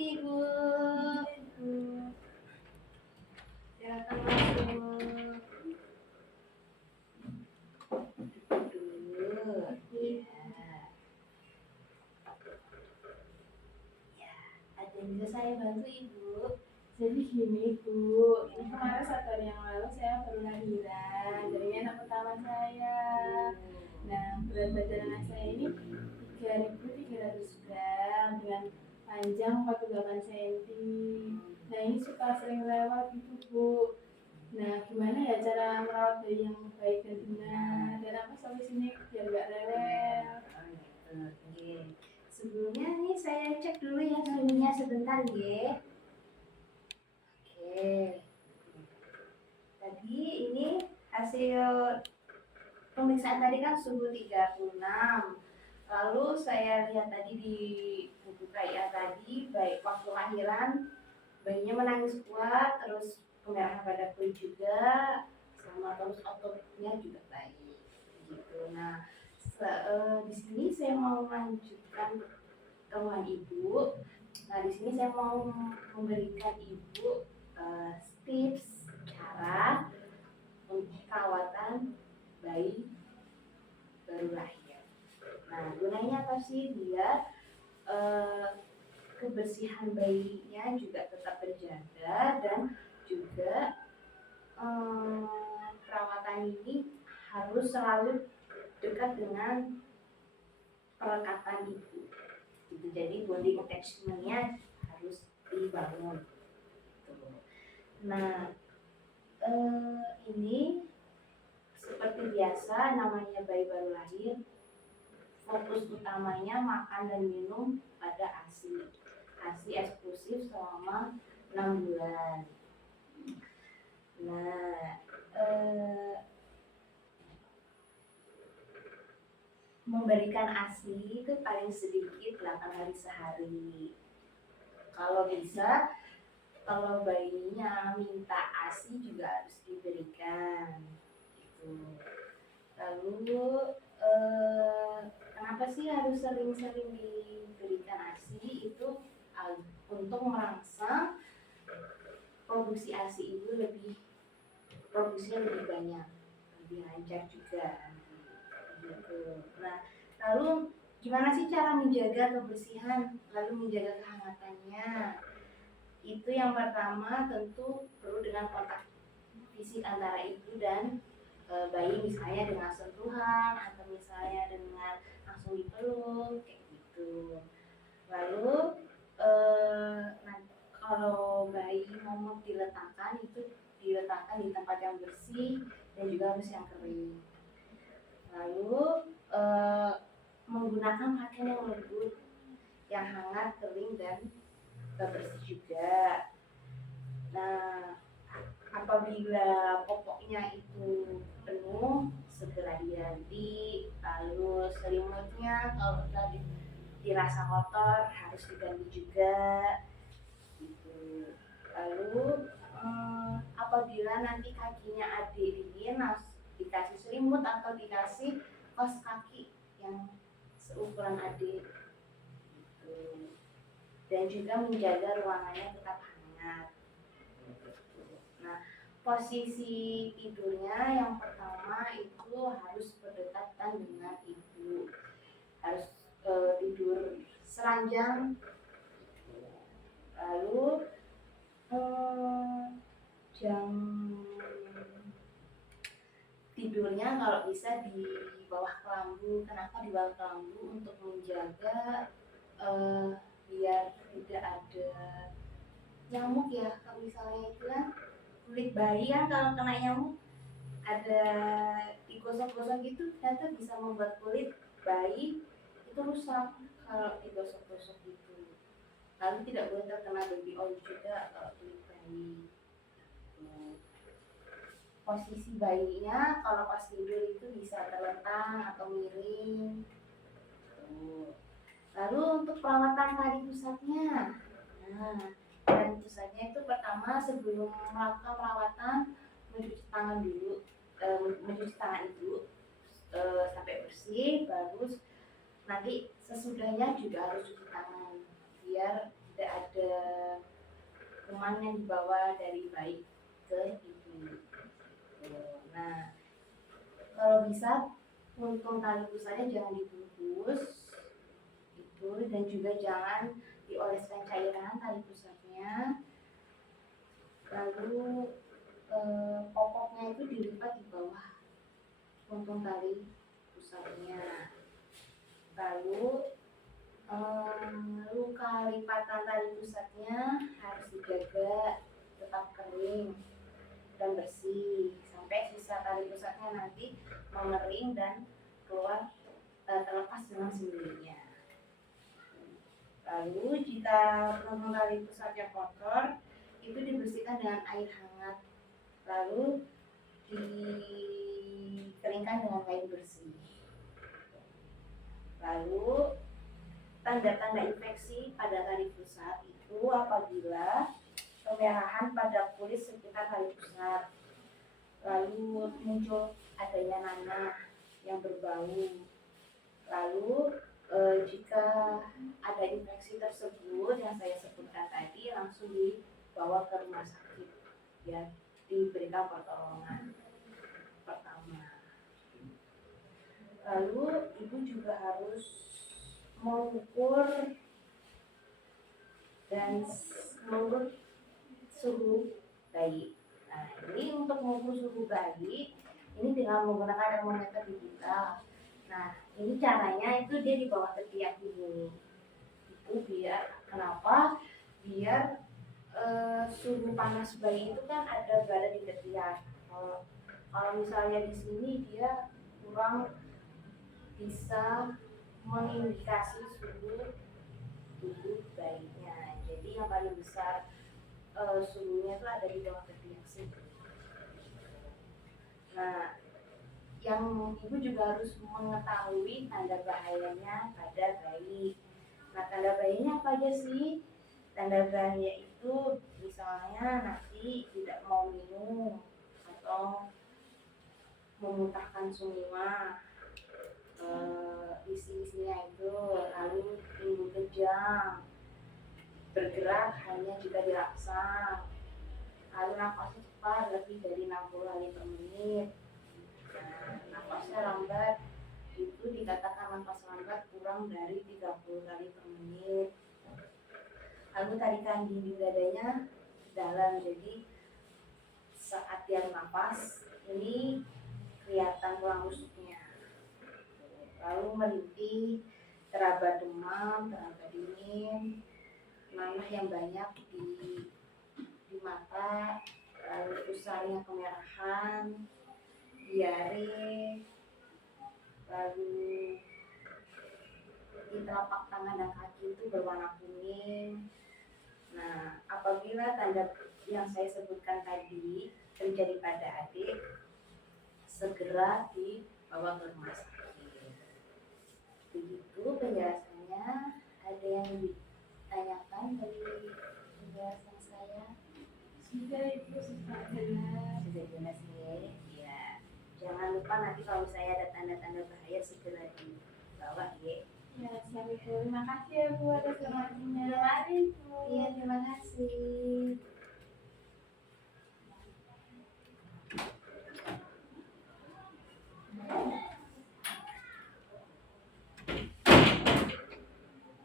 Ibu. Silakan masuk. Duduk. Ya, ada yang bisa saya bantu Ibu? Jadi gini Bu, ini kemarin 1 hari yang lalu saya baru lahiran dari anak pertama saya. Nah, berat badan anak saya ini 3.300 gram dengan panjang 48 cm. Nah, ini suka sering lewat gitu Bu. Nah, gimana ya cara merawat bayi yang baik dan benar? Dan apa solusinya biar gak rewel? Oke. Sebelumnya nih saya cek dulu ya suhunya sebentar ya. Oke. Tadi ini hasil pemeriksaan tadi kan suhu 36. Lalu saya lihat tadi di buku KIA tadi, baik waktu lahiran bayinya menangis kuat, terus kemerahan pada kulit juga, sama terus ototnya juga baik. Gitu. Nah, di sini saya mau lanjutkan keluhan Ibu. Nah, di sini saya mau memberikan Ibu tips cara untuk perawatan bayi baru lahir. Nah, gunanya apa sih? Biar kebersihan bayinya juga tetap terjaga dan juga perawatan ini harus selalu dekat dengan perlekatan ibu. Gitu. Jadi bonding attachment-nya harus dibangun. Nah, ini seperti biasa namanya bayi baru lahir, fokus utamanya makan dan minum pada ASI eksklusif selama 6 bulan. Nah, memberikan ASI itu paling sedikit 8 hari sehari. Kalau bisa, kalau bayinya minta ASI juga harus diberikan. Gitu. Lalu kenapa sih harus sering-sering diberikan ASI? Itu untuk merangsang produksi ASI itu produksinya lebih banyak, lebih lancar juga. Gitu. Nah, lalu gimana sih cara menjaga kebersihan, lalu menjaga kehangatannya? Itu yang pertama tentu perlu dengan kontak fisik antara ibu dan bayi, misalnya dengan sentuhan atau misalnya dengan langsung dipeluk kayak gitu. Lalu kalau bayi momok diletakkan itu diletakkan di tempat yang bersih dan juga harus yang kering. Lalu menggunakan pakaian yang lembut, yang hangat, kering dan bersih juga. Nah, apabila popoknya itu penuh, segera diganti. Lalu selimutnya kalau tadi dirasa kotor harus diganti juga. Gitu. Lalu apabila nanti kakinya adik dingin, dikasih selimut atau dikasih kaos kaki yang seukuran adik. Gitu. Dan juga menjaga ruangannya tetap hangat. Nah, posisi tidurnya yang pertama itu harus berdekatan dengan ibu, harus tidur seranjang. Lalu jam tidurnya kalau bisa di bawah kelambu. Kenapa di bawah kelambu? Untuk menjaga biar tidak ada nyamuk ya. Kalau misalnya itu kan kulit bayi kan kalau kena nyamuk ada digosok-gosok gitu, ternyata bisa membuat kulit bayi itu rusak kalau digosok-gosok gitu. Lalu tidak boleh terkena baby oil juga kalau kulit bayi. Posisi bayinya kalau pas tidur itu bisa terlentang atau miring. Lalu untuk perawatan tali pusatnya, tali pusatnya itu pertama sebelum melakukan perawatan mencuci tangan dulu, mencuci tangan itu sampai bersih, bagus. Nanti sesudahnya juga harus cuci tangan biar tidak ada kuman yang dibawa dari bayi ke ibu. Nah, kalau bisa untung tali pusatnya jangan dibungkus itu, dan juga jangan dioleskan cairan tali pusatnya. Lalu popoknya itu dilipat di bawah untung tali pusatnya. Lalu luka lipatan tali pusatnya harus dijaga tetap kering dan bersih sampai sisa tali pusatnya nanti mengering dan keluar terlepas dengan sendirinya. Lalu jika untung tali pusatnya kotor, itu dibersihkan dengan air hangat, lalu dikeringkan dengan kain bersih. Lalu tanda-tanda infeksi pada tali pusat itu apabila kemerahan pada kulit sekitar tali pusat, lalu muncul adanya nanah yang berbau. Lalu jika ada infeksi tersebut yang saya sebutkan tadi, langsung dibawa ke rumah sakit ya, diberikan pertolongan pertama. Lalu ibu juga harus mengukur suhu bayi. Nah, ini untuk mengukur suhu bayi ini dengan menggunakan termometer digital. Nah, ini caranya itu dia di bawah ketiak ibu. Itu biar kenapa? Biar suhu panas bayi itu kan berada di ketiak. Kalau misalnya di sini dia kurang bisa mengindikasi suhu tubuh bayinya. Jadi yang paling besar suhunya itu ada di bawah ketiak sih. Nah, yang ibu juga harus mengetahui tanda bahayanya pada bayi. Nah, tanda bahayanya apa aja sih? Tanda bahaya itu misalnya nanti tidak mau minum atau memuntahkan semua isi-isinya itu, lalu timbul kejang, bergerak hanya jika dirangsang, lalu nafasnya cepat lebih dari 60 kali per menit. Nah, nafasnya lambat itu dikatakan nafas lambat kurang dari 30 kali per menit. Lalu tarikan dinding dadanya dalam, jadi saat dia nafas ini kelihatan tulang rusuknya. Lalu merintih, teraba demam, teraba dingin, nanah yang banyak di mata, lalu pusarnya kemerahan, diare, lalu di telapak tangan dan kaki itu berwarna kuning. Nah, apabila tanda yang saya sebutkan tadi terjadi pada adik, segera dibawa ke rumah sakit. Begitu penjelasannya. Ada yang ditanyakan dari penjelasan saya? Sudah itu sudah jelas. Sudah jelas ya. Jangan lupa nanti kalau saya ada tanda-tanda bahaya segera dibawa ya. Ya, siap Ibu. Terima kasih ya Bu atas informasinya. Mari Bu. Iya, terima kasih.